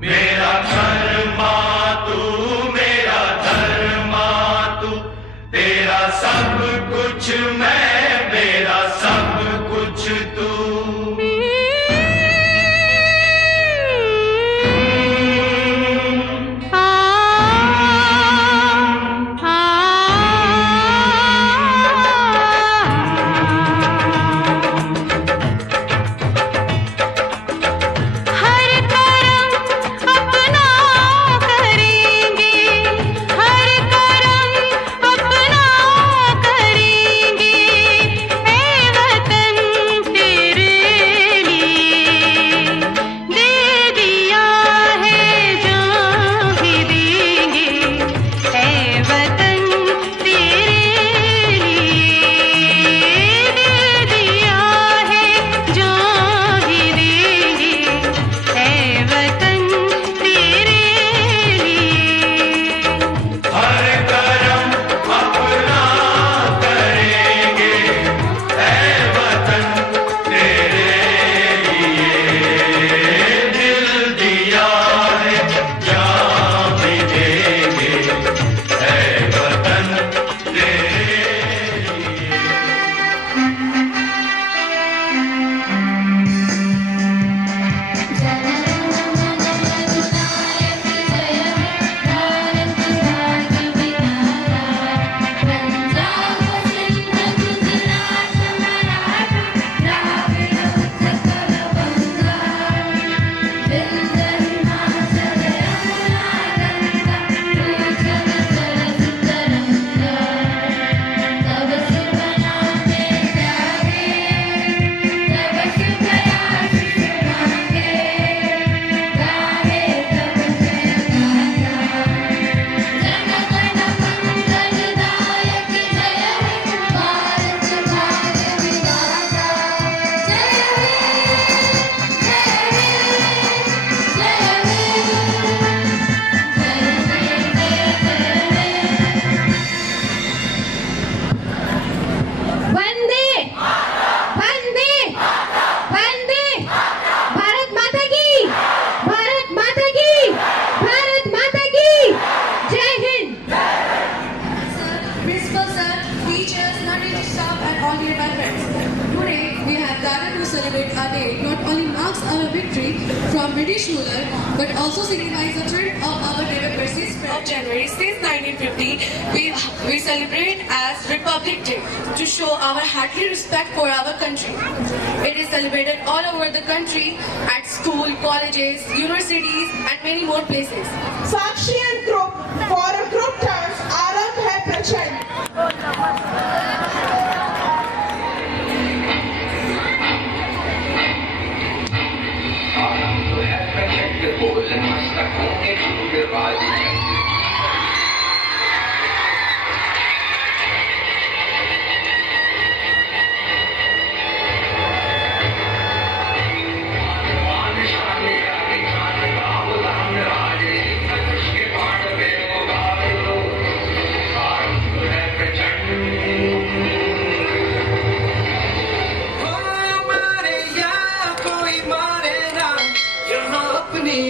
मेरा कर्मा तू, मेरा धर्मा तू, तेरा सब कुछ मैं, मेरा सब कुछ तू। But also signifies the trip of our democracy's spread. Of January since 1950, we celebrate as Republic Day to show our hearty respect for our country. It is celebrated all over the country at school, colleges, universities, and many more places. Sakshi and group for a group terms आरंभ है प्रचंड।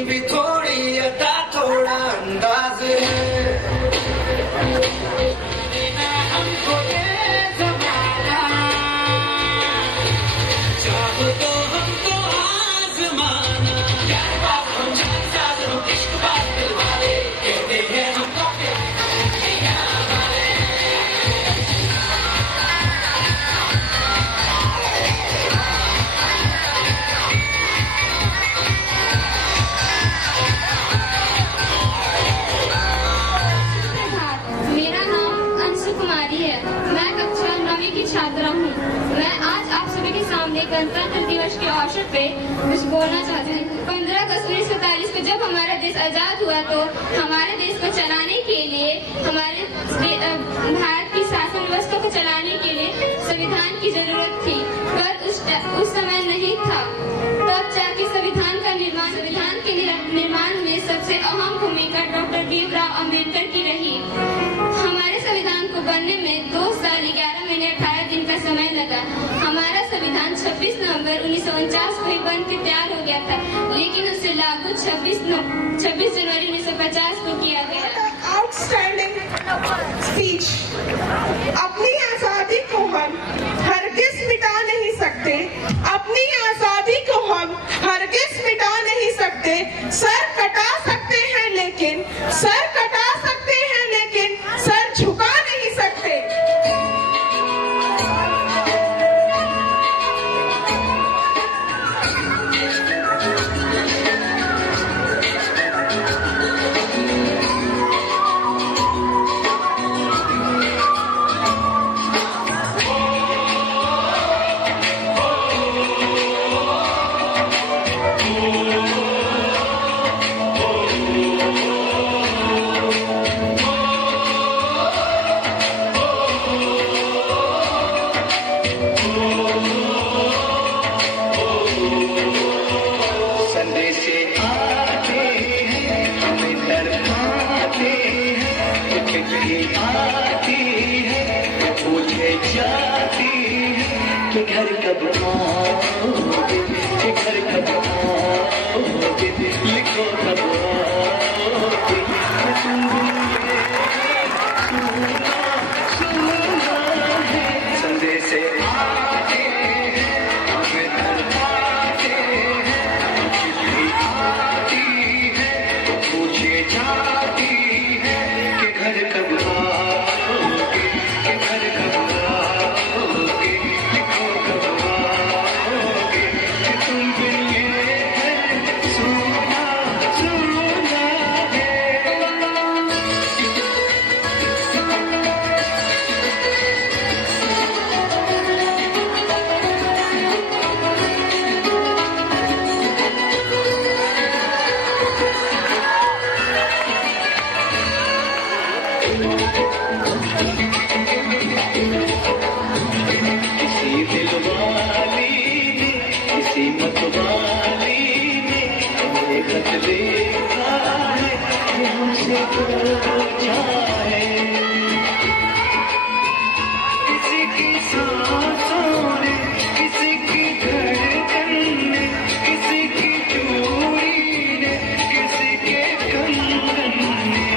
भी थोड़ी अता थोड़ा अंदाज है हमको ये ज़माना चाहो तो हमको आज़माना यार बात हम जानता हो इश्क बात दिल वाले कहते हैं हमको गणतंत्र दिवस के अवसर पे कुछ बोलना चाहते हैं। 15 अगस्त 1947 को जब हमारा देश आजाद हुआ तो हमारे देश को चलाने के लिए हमारे भारत की शासन व्यवस्था को चलाने के लिए संविधान की जरूरत थी, पर उस समय नहीं था। तब जाके संविधान के निर्माण में सबसे अहम भूमिका डॉक्टर भीमराव अम्बेडकर की रही। हमारे संविधान को बनने में 2 साल 11 महीने 18 दिन का समय लगा। हमारा संविधान 26 नवंबर 1949 को ही बन के तैयार हो गया था, लेकिन उसे लागू 26 जनवरी 1950 को किया गया। Outstanding speech. अपनी आजादी को हम हरगिज मिटा नहीं सकते, अपनी आजादी को हम हरगिज मिटा नहीं सकते। सर कटा सकते हैं लेकिन सर झुका नहीं सकते। घर कब आओगे, घर कब आओगे, लिखो कब आओगे, सुना है संदेश आते हैं, हमें डरवाते हैं, चिट्ठी आती है, पूछे जाती है कि घर कब आओगे, कि घर कब आओगे, लिखो कब आओगे, कि तुम बिन ये है सुना है। किसी दिलवाली ने, किसी मतवाली ने ये खत लिखा है, ये मुझसे पूछा है। किसी की सांसों ने, किसी की धड़कन ने, किसी की चूड़ी ने, किसी के कंगन ने,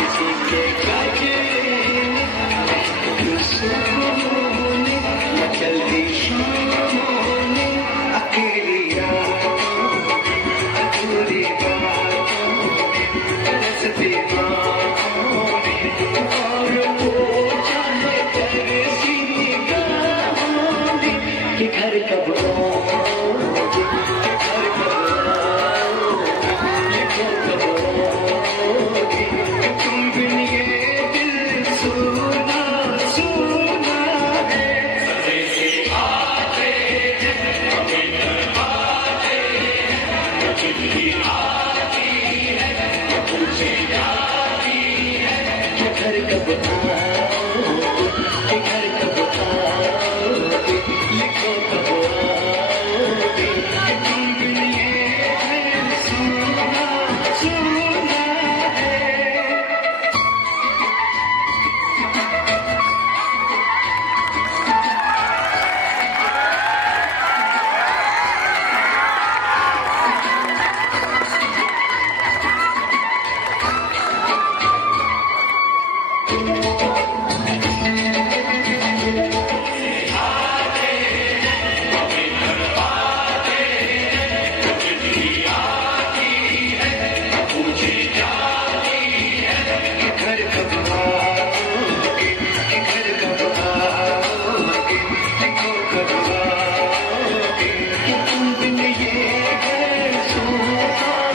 किसी के गजरे ने, सुकून ने, जल्दी शामों ने, अकेली रातों ने, अधूरी बातों ने, तरसती बातों ने, और वो चाहे तरसी निगाहों ने, कि घर कब आओगे, कि घर कब आओगे, लिखो कब आओगे, कि तुम बिन ये दिल सुना है। कि घर कब आओगे, कि घर कब आओगे, लिखो कब आओगे, कि तुम बिन ये है सुना है। घर कब आओगे, घर कब आओगे, लिखो कब आओगे, कि तुम बिन ये है सुना है।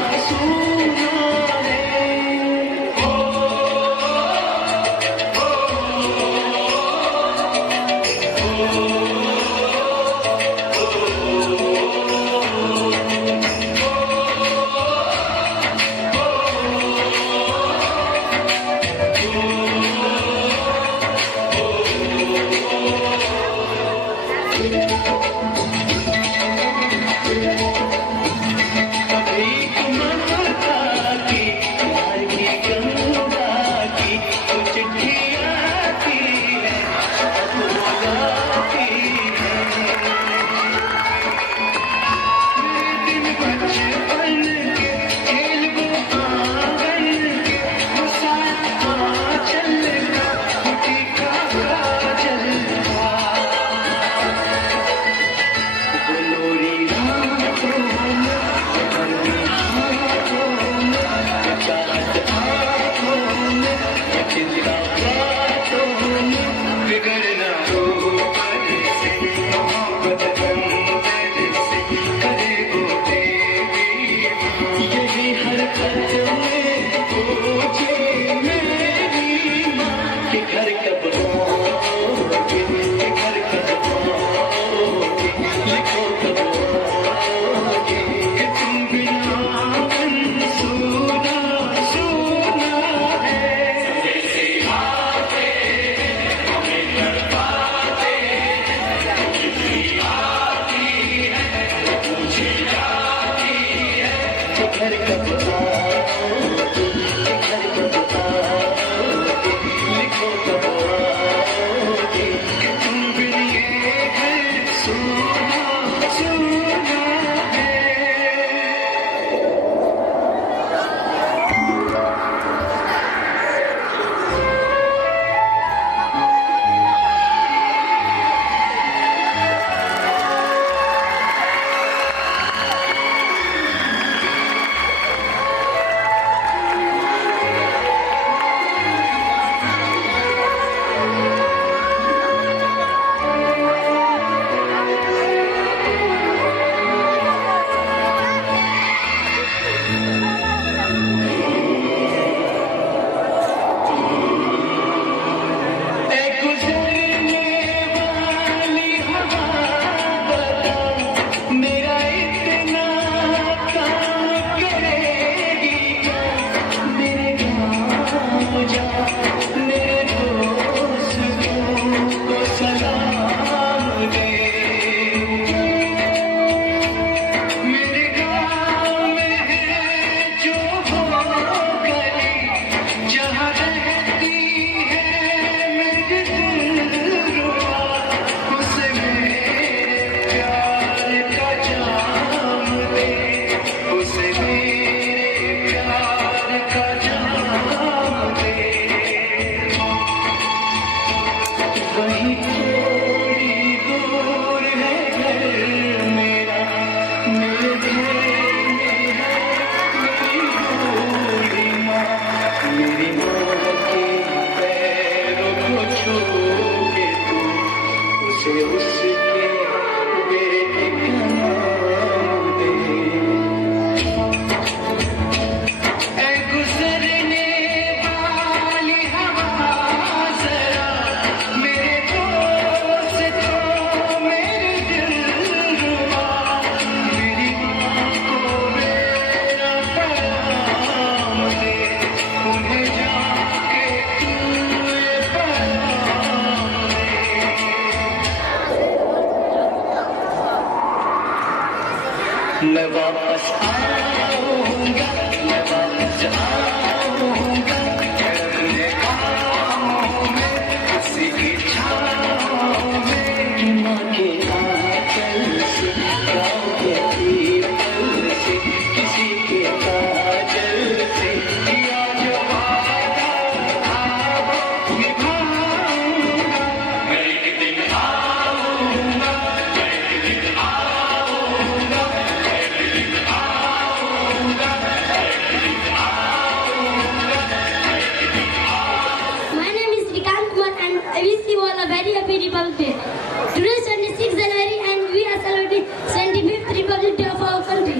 एक ममता की, प्यार की गंगा की, वो चिट्ठी छू के तू उसे उसके बेटे का नाम दे। ऐ गुजरने वाली हवा जरा मेरे दोस्त को मेरे दिलरुबा मेरी माँ को मेरा पैगाम दे। उन्हें जाके तू ये पैगाम दे। मैं वापस आऊंगा, मैं वापस आऊंगा तेरे गाँव में किसी की छाँव में। माँ के आंचल से गाँव के पीपल से किसी के काजल से किया जो वादा था वो निभाऊंगा। मैं एक दिन आऊंगा, मैं एक दिन आऊंगा, मैं एक दिन आऊंगा, मैं एक दिन आऊंगा, मैं एक दिन आऊंगा। My name is Srikant Kumar and I wish you all a very happy Republic Day. Today is 26th January and we are celebrating 75th Republic Day of our country.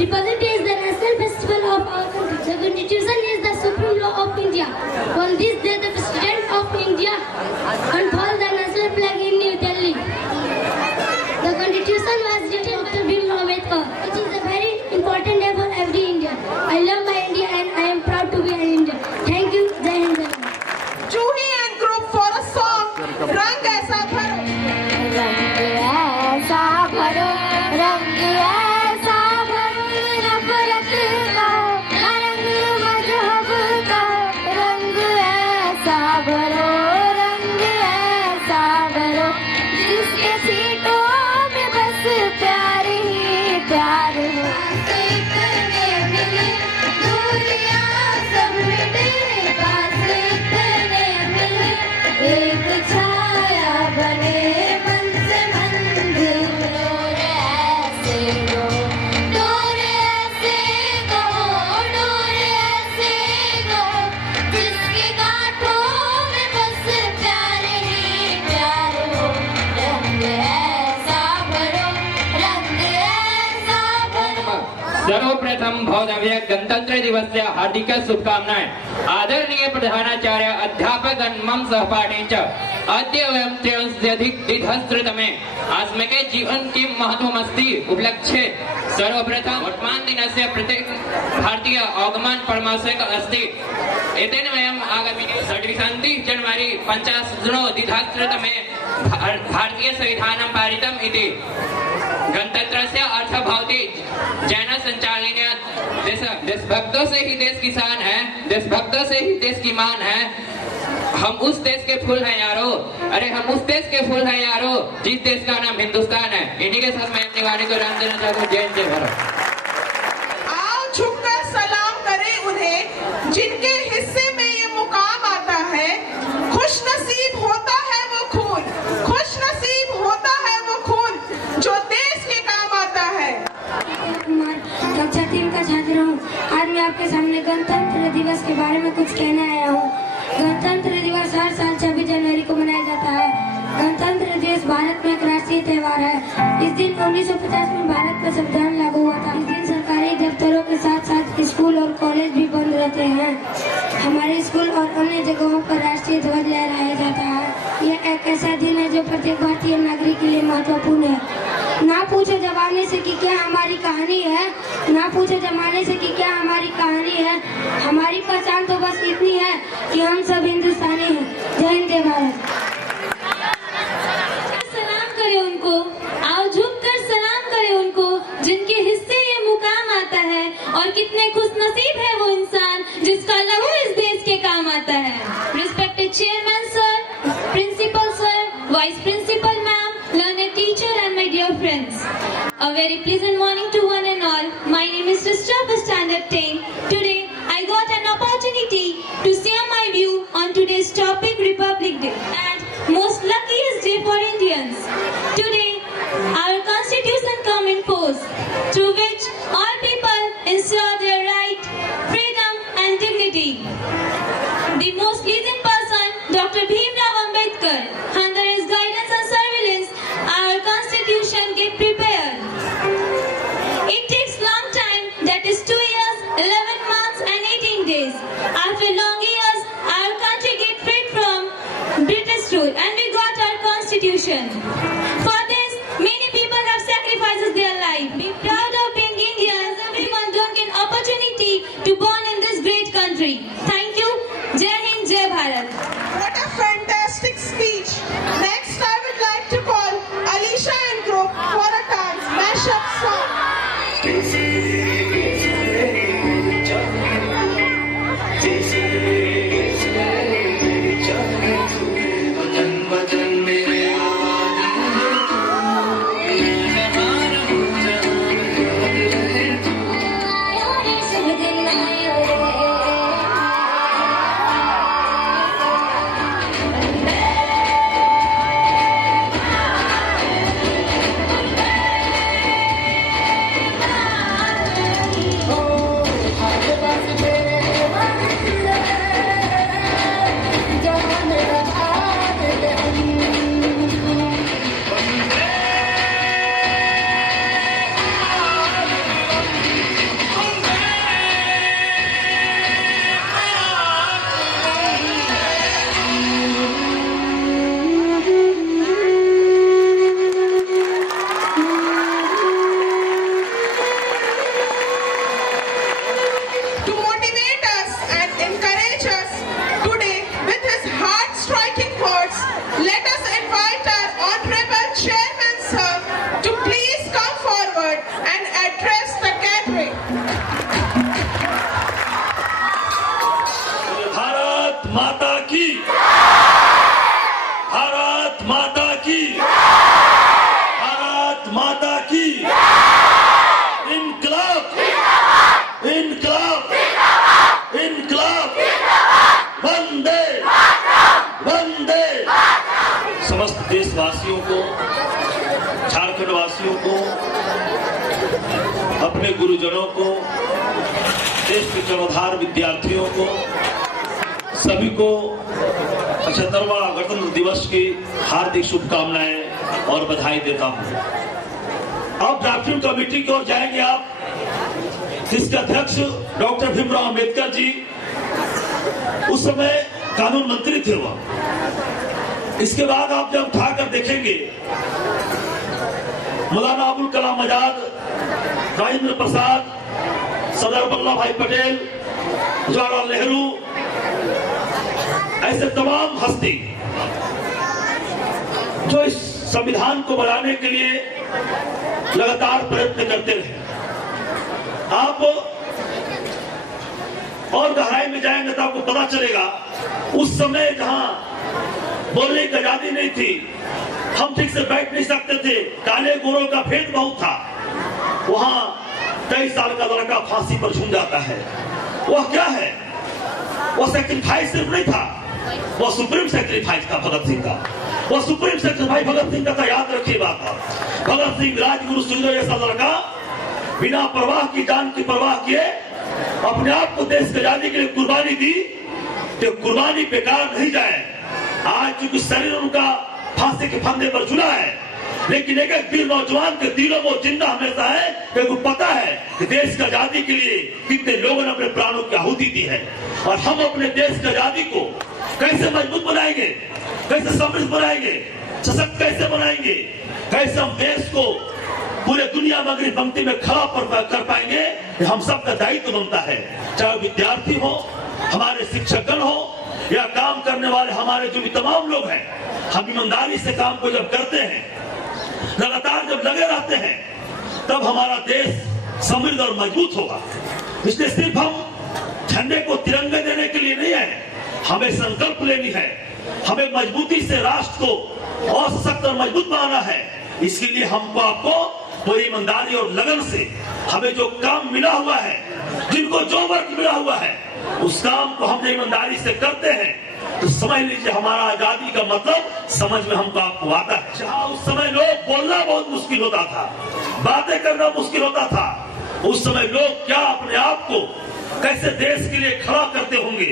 Republic Day is the national festival of our country. The Constitution is the supreme law of India. On this day, the President of India unfurled the national flag in New Delhi. The Constitution was written by Dr. Bhimrao Ambedkar, which is a very important day for every Indian. I love my India and I am proud to be an Indian. Thank you. Jai Hind. Jai Bharat. Juhi and group for a song Rang Aisa Bharo। रंग ऐसा भरो, रंग ऐसा भरो, नफरत का रंग मजहब का रंग ऐसा भरो, रंग ऐसा भरो, जिसके सीटों में बस प्यार ही प्यार हो। इतने मिले दूरियां सब मिटे, पास इतने मिले एक छाया बने मन से मंदिर। डोर ऐसे गो, डोर ऐसे गो, डोर ऐसे गो, जिसके गांठों में बस प्यार ही प्यार हो। रंग ऐसा भरो, रंग ऐसा भरो। सर्वप्रथम भवदव्य गणतंत्र दिवस से हार्दिक शुभकामनाएं। आदरणीय प्रधानाचार्य अध्यापक मम सहपाठी च अद्य वयं त्रयोदशाधिकद्विसहस्रतमे अस्मके जीवन किं महत्वमस्ति उपलक्ष्ये सर्वप्रथम वर्तमान दिनस्य प्रत्येक भारतीय आगमन परमावश्यक अस्ति। एतेन वयम् आगामिनि 26 जनवरी 50 भारतीय संविधानं पारितम् इति। गणतंत्रस्य अर्थ भवति जैन संचालित देशभक्तों से ही देश किसान है, देशभक्तों से ही देश की मान है। हम उस देश के फूल हैं यारो, अरे हम उस देश के फूल हैं यारो जिस देश का नाम हिंदुस्तान है। इन्हीं के साथ मैं अपनी वाणी को राम देना चाहता हूँ। जय जय भारत। आओ झुककर सलाम करें उन्हें जिनके हिस्से में ये मुकाम आता है। खुश नसीब होता है वो खून, खुश नसीब होता है वो खून जो देश के काम आता है। कुमार कक्षा 3 का छात्र हूँ। आज मैं आपके सामने गणतंत्र दिवस के बारे में कुछ कहने आया हूँ। गणतंत्र दिवस हर साल 26 जनवरी को मनाया जाता है। गणतंत्र दिवस भारत में एक राष्ट्रीय त्योहार है। इस दिन 1950 में भारत का संविधान लागू हुआ था। इस दिन सरकारी दफ्तरों के साथ साथ स्कूल और कॉलेज भी बंद रहते हैं। हमारे स्कूल और अन्य जगहों पर राष्ट्रीय ध्वज लहराया जाता है। यह एक ऐसा दिन है जो प्रत्येक भारतीय नागरिक के लिए महत्वपूर्ण है। ना पूछो जमाने से कि क्या हमारी कहानी है, ना पूछो जमाने से कि क्या हमारी कहानी है। हमारी पहचान तो बस इतनी है कि हम सब हिंदुस्तानी हैं। जय हिंद जय भारत। सलाम करें उनको, आओ झुककर सलाम करें उनको जिनके हिस्से ये मुकाम आता है। और कितने खुश नसीब है वो इंसान जिसका लहू इस देश के काम आता है। Respected chairman sir, principal sir, vice principal ma'am, learned teacher and my dear friends. A very pleasant morning to one and all. My name is Sister of Standard 10. Today I got an opportunity to share my view on today's topic Republic Day and most luckiest day for Indians. Today our constitution come in force through which all people ensure their right, freedom and dignity. The most leading person, Dr. Bhimrao Ambedkar rule and we got our constitution. For this, many people have sacrificed their life. Be proud of being Indians. Everyone don't get opportunity to born in this great country. Thank you. Jai Hind, Jai Bharat. What a fantastic speech. Next, I would like to call Alicia and group for a dance mashup song. To motivate us and encourage us today with his heart-striking words, let us invite our honorable chairman, sir, to please come forward and address the gathering. Bharat माता की, भारत माता की, भारत माता की, इनकलाब, इनकलाब, इनकलाब, वंदे, वंदे। समस्त देशवासियों को, झारखंड वासियों को, अपने गुरुजनों को, देश के कर्णधार विद्यार्थियों को, सभी को 75वां गणतंत्र दिवस की हार्दिक शुभकामनाएं और बधाई देता हूं। अब ड्राफ्टिंग कमेटी की ओर जाएंगे आप, जिसके अध्यक्ष डॉक्टर भीमराव अंबेडकर जी उस समय कानून मंत्री थे वह। इसके बाद आप जब उठाकर देखेंगे मौलाना अबुल कलाम आजाद, राजेंद्र प्रसाद, सरदार वल्लभ भाई पटेल, जवाहरलाल नेहरू, ऐसे तमाम हस्ती जो इस संविधान को बनाने के लिए लगातार प्रयत्न करते रहे। आप और गहराई में जाएंगे तो आपको पता चलेगा उस समय जहां बोलने की आजादी नहीं थी, हम ठीक से बैठ नहीं सकते थे, काले गोरों का भेद बहुत था, वहां 23 साल का लड़का फांसी पर झूम जाता है। वह क्या है? वह सैक्रिफाइस सिर्फ नहीं था, वह सुप्रीम सैक्रिफाइस था भगत सिंह का। वह सुप्रीम सैक्रिफाइस भगत सिंह का था, याद रखिए बात। भगत सिंह राजगुरु सुखदेव जैसा लड़का बिना परवाह की, जान की परवाह किए अपने आप को देश की आजादी के लिए कुर्बानी दी। तो कुर्बानी बेकार नहीं जाए। आज चूंकि शरीर उनका फांसी के फंदे पर झूला है, लेकिन एक एक वीर नौजवान के दिलों में जिंदा हमेशा है, क्योंकि पता है कि देश की आजादी के लिए कितने लोगों ने अपने प्राणों की आहुति दी है। और हम अपने देश की आजादी को कैसे मजबूत बनाएंगे, कैसे समृद्ध बनाएंगे, सशक्त कैसे बनाएंगे, कैसे हम देश को पूरे दुनिया में अग्रिम पंक्ति में खड़ा कर पाएंगे, हम सबका दायित्व बनता है। चाहे विद्यार्थी हो, हमारे शिक्षकगण हो, या काम करने वाले हमारे जो भी तमाम लोग हैं, हम ईमानदारी से काम को जब करते हैं, लगातार जब लगे रहते हैं, तब हमारा देश समृद्ध और मजबूत होगा। इसलिए सिर्फ हम झंडे को तिरंगे देने के लिए नहीं है, हमें संकल्प लेनी है, हमें मजबूती से राष्ट्र को और सशक्त और मजबूत बनाना है। इसके लिए हमको आपको पूरी ईमानदारी और लगन से हमें जो काम मिला हुआ है, जिनको जो वर्क मिला हुआ है, उस काम को हम ईमानदारी से करते हैं तो समझ लीजिए हमारा आजादी का मतलब समझ में हमको आपको आता है। जहाँ उस समय लोग बोलना बहुत मुश्किल होता था, बातें करना मुश्किल होता था, उस समय लोग क्या अपने आप को कैसे देश के लिए खड़ा करते होंगे।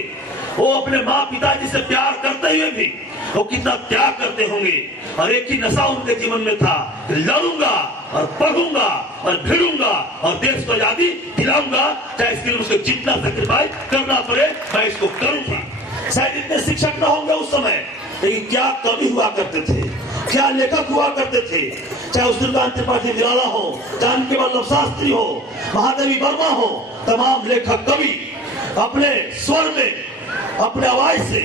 वो अपने माँ पिताजी से प्यार करते हुए भी वो कितना त्याग करते होंगे। और एक ही नशा उनके जीवन में था, लड़ूंगा और पढ़ूंगा और भिड़ूंगा और देश को आजादी दिलाऊंगा, चाहे इसके लिए मुझे जितना सैक्रिफाइस करना पड़े मैं इसको करूंगा। शायद इतने शिक्षक न होंगे उस समय, लेकिन क्या कवि हुआ करते थे, क्या लेखक हुआ करते थे, चाहे सूर्यकांत त्रिपाठी निराला हो, जानकी वल्लभ शास्त्री हो, महादेवी वर्मा हो, तमाम लेखक कवि अपने स्वर में, अपने आवाज से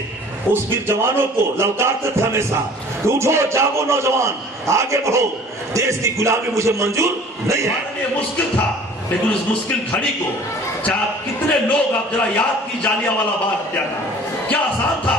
उस वीर जवानों को ललकारते थे हमेशा कि उठो जागो नौजवान, आगे बढ़ो, देश की गुलामी मुझे मंजूर नहीं है। ये मुश्किल था, लेकिन उस मुश्किल घड़ी को चाहे कितने लोग, आप जरा याद की जालियांवाला बाग हत्याकांड, क्या आसान था।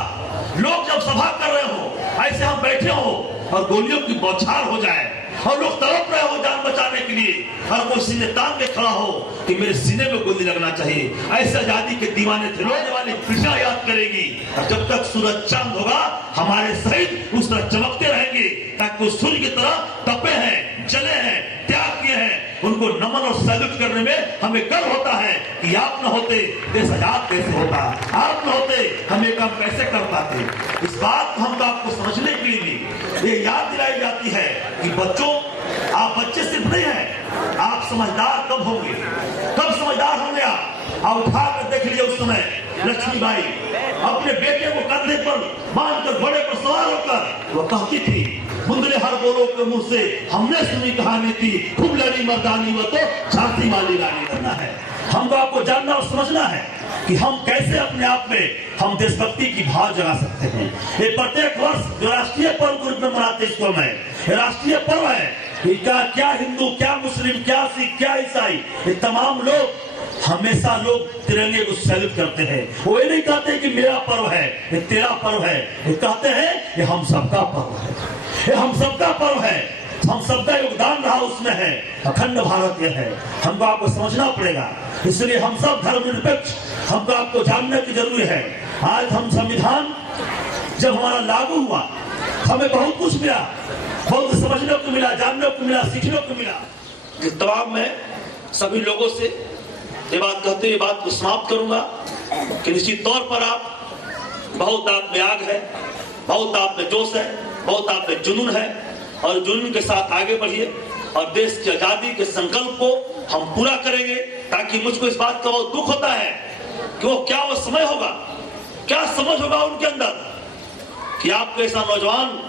लोग जब सभा कर रहे हो, ऐसे हम बैठे हो और गोलियों की बौछार हो जाए और लोग तड़प रहे हो जान बचाने के लिए, और कोई सीने तान के खड़ा हो कि मेरे सीने में गोली लगना चाहिए, ऐसे आजादी के दीवाने थे। रोने वाली पीड़ा याद करेगी, और जब तक सूरज चांद होगा हमारे शहीद उस तरह चमकते रहेंगे, ताकि वो सूर्य की तरह तपे हैं, जले हैं, त्याग किए हैं। उनको नमन और सैल्यूट करने में हमें गर्व होता है कि आप न होते देश आजाद कैसे होता, आप न होते हम ये काम कैसे कर पाते। इस बात को हम तो आपको समझने के लिए भी ये याद दिलाई जाती है कि बच्चों, आप बच्चे सिर्फ नहीं हैं, आप समझदार कब होंगे, कब समझदार होंगे आप उठा कर देख लीजिए। उस समय लक्ष्मीबाई अपने बेटे को कंधे पर बांधकर घोड़े पर सवार होकर वो कहती थी, बुंदलेहर बोलो के मुंह से हमने सुनी कहानी थी, खूब लड़ी मर्दानी वो तो झांसी वाली रानी करना है। हमको आपको जानना और समझना है कि हम कैसे अपने आप में हम देशभक्ति की भाव जगा सकते हैं। ये प्रत्येक वर्ष जो राष्ट्रीय पर्व के रूप में मनाते इसको मैं, राष्ट्रीय पर्व है कि क्या हिंदू, क्या मुस्लिम, क्या सिख, क्या ईसाई, ये तमाम लोग हमेशा लोग तिरंगे को सैल्यूट करते हैं। वो ये नहीं कहते कि मेरा पर्व है, ये तेरा पर्व है, ये कहते हैं ये हम सबका पर्व है, ये हम सबका पर्व है, हम सबका योगदान रहा उसमें है, अखंड भारत यह है। हमको आपको समझना पड़ेगा, इसलिए हम सब धर्मनिरपेक्ष, हमको आपको जानने की जरूरी है। आज हम संविधान जब हमारा लागू हुआ, हमें बहुत कुछ मिला, बहुत समझने को मिला, जानने को मिला, सीखने को मिला। इस तमाम में सभी लोगों से ये बात कहते हुए बात को समाप्त करूंगा कि निश्चित तौर पर बहुत आप में आग है, बहुत आप में जोश है, बहुत आप में जुनून है, और जुनून के साथ आगे बढ़िए और देश की आजादी के संकल्प को हम पूरा करेंगे। ताकि मुझको इस बात का बहुत दुख होता है कि वो समय होगा, क्या समझ होगा उनके अंदर कि आपको ऐसा नौजवान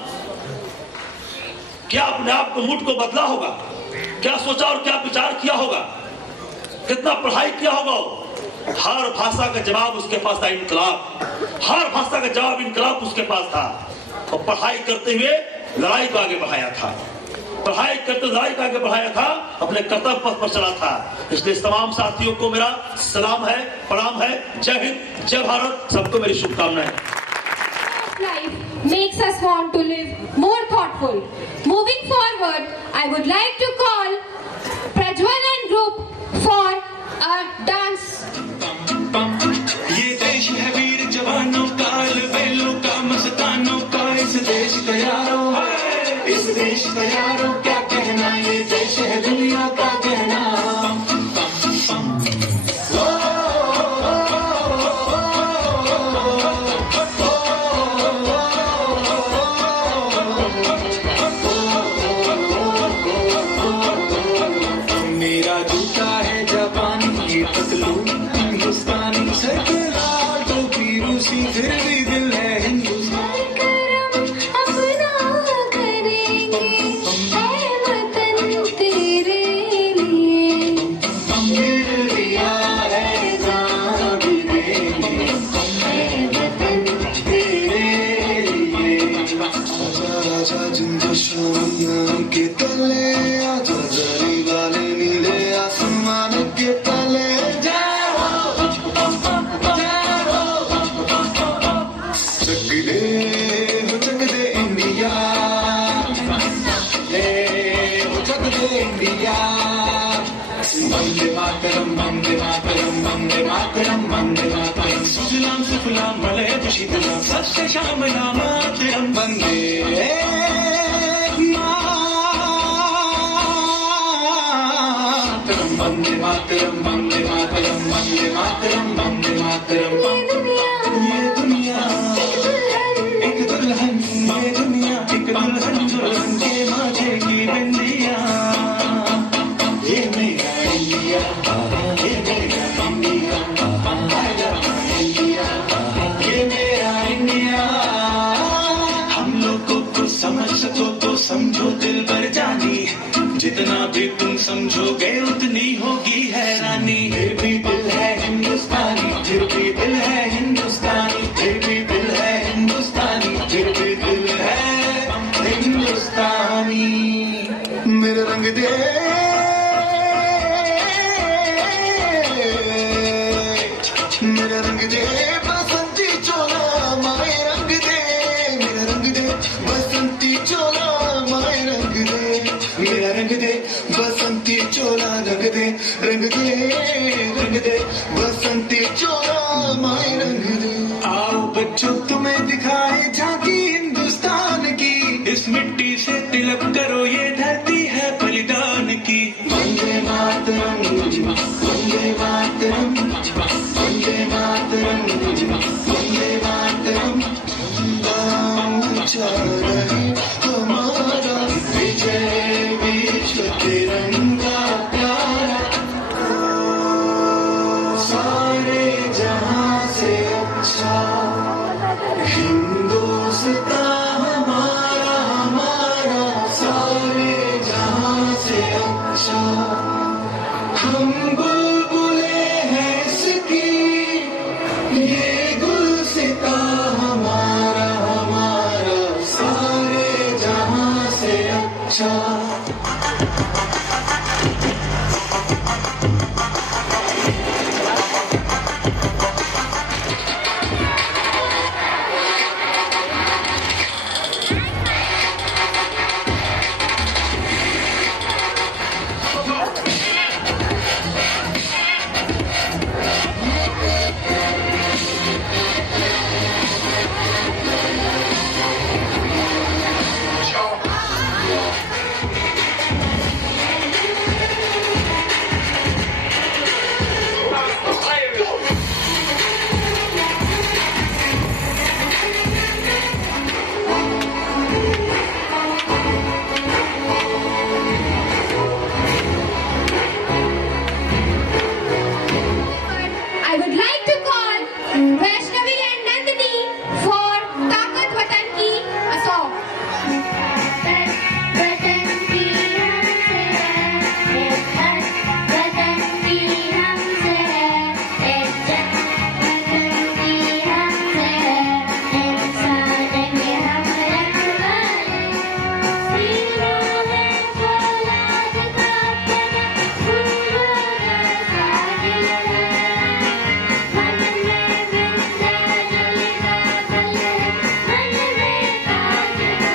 क्या अपने आप को मुठ को बदला होगा, क्या सोचा और क्या विचार किया होगा, कितना पढ़ाई किया होगा। हर भाषा का जवाब उसके पास था इनकलाब, हर भाषा का जवाब इनकलाब उसके पास था, और पढ़ाई करते हुए लड़ाई को आगे बढ़ाया था, पढ़ाई करते लड़ाई को आगे बढ़ाया था, अपने कर्तव्य पथ पर चला था। इसलिए तमाम साथियों को मेरा सलाम है, प्रणाम है, जय हिंद, जय भारत, सबको मेरी शुभकामनाएं। Life makes us want to live more thoughtful. Moving forward, I would like to call Prajwal and group for a dance. ये देश है वीर जवानों का, अलबेलों का, मस्तानों का, इस देश का यारों, इस देश का यारों क्या कहना, ये देश है दुनिया का कहना। मेरा जूता है जापानी, ये पतलून हिंदुस्तानी, सर पे लाल टोपी रूसी, फिर भी दिल है हिंदुस्तानी। अपना करेंगे ऐ वतन तेरे लिए, मिल दिया है जान भी देंगे ऐ वतन तेरे लिए। आजा आजा जिंदो शामियां के तले, आजा जरी वाले नीले आसमान के तले, जाओ चक दे इंडिया, चक दे इंडिया। वंदे मातरम, वंदे मातरम, वंदे मातरम, वंदे मातरम, सुजलाम सुफलाम मलयज शीतलाम, सत्य श्यामलाम मातरम, वंदे मातरम, वंदे मातरम, वंदे मातरम, वंदे मातरम, वंदे मातरम। ये दुनिया एक दुल्हन, ये दुनिया एक दुल्हन, दुल्हन के माथे की बिंदिया। ये मेरा इंडिया, ये मेरा India, I love my India, ये मेरा इंडिया। रंग दे मेरा रंग दे बसंती चोला माए रंग दे मेरा रंग दे बसंती चोला माए रंग दे मेरा रंग दे बसंती चोला रंग दे बसंती चोला माए रंग दे। आओ बच्चों तुम्हें दिखाए झांकी हिंदुस्तान की इस मिट्टी से तिलक करो ये धरती है बलिदान की। वंदे मातरम वंदे मातरम वंदे मातरम वंदे मातरम ऊंचा रहे हमारा विजय विश्व तिरंगा प्यारा सारे जहां से अच्छा हिंदुस्तान हमारा हमारा सारे जहां से अच्छा हम बुलबुले हैं इसकी ये गुलसिता हमारा हमारा सारे जहां से अच्छा। I would like to call Vaishnavi and Nandini for Taakat Watan Ki a song. वतन की हमसे है इज्जत वतन की हमसे है इज्जत वतन की हमसे है इंसान के हम रखवाले सीनों में फौलाद का अपना फूलों का साजिद है मन में विंध्याचल का बल है मन में ताज महल है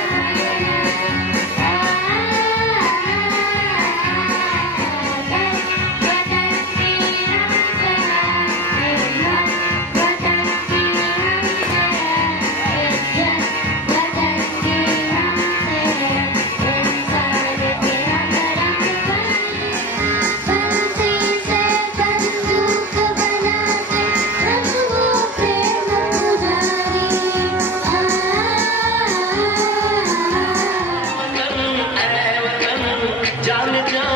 जान जा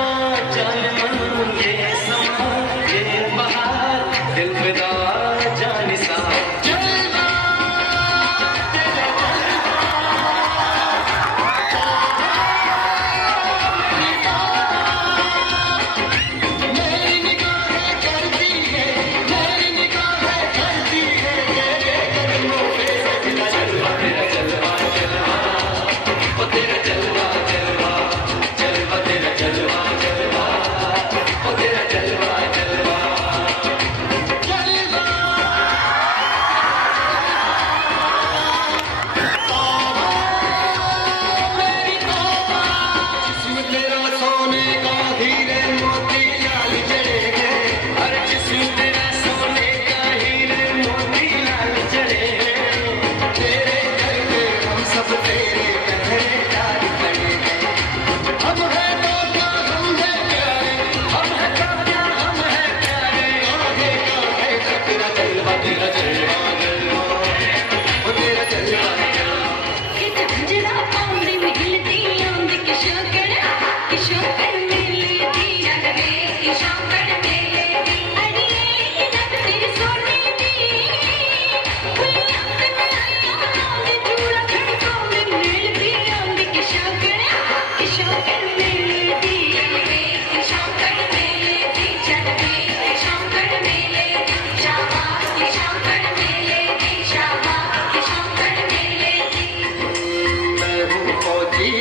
जान मन ये समा ये बहार दिल फिदा जान सा मेरी निगाहें करती है मेरी निगाहें करती है ये कदमों पे तेरा जलवा तेरा जलवा जलवा ओ तेरा जलवा जलवा जलवा तेरा जलवा जलवा ओ तेरा जलवा जलवा जलवा मेरी जिस्म तेरा सोने का हीरे मोती लाल जड़ेंगे हर जिस्म तेरा सोने का हीरे मोती लाल जड़ेंगे तेरे करके हम सब तेरे पहरेदार बनेंगे। हम है तो क्या हम है प्यारे हम है तो क्या हम है प्यारे आगे का है तेरा जलवा जलवा ओ तेरा जलवा जलवा जरा पाउंडी में हिलती आंधी की शौकड़ मेले दी रहे की शौकड़ मेले दी अरे ये नक तेरी सोने दी कोई अंत में आया आंधी चूड़ा खड़कों में मेल दी आंधी की शौकड़ मेले दी की शौकड़ मेले दी चढ़े की शौकड़ मेले दी शाबाश की शौकड़ मेले दी शाबाश की शौकड़ मेले दी मैं हूँ फौजी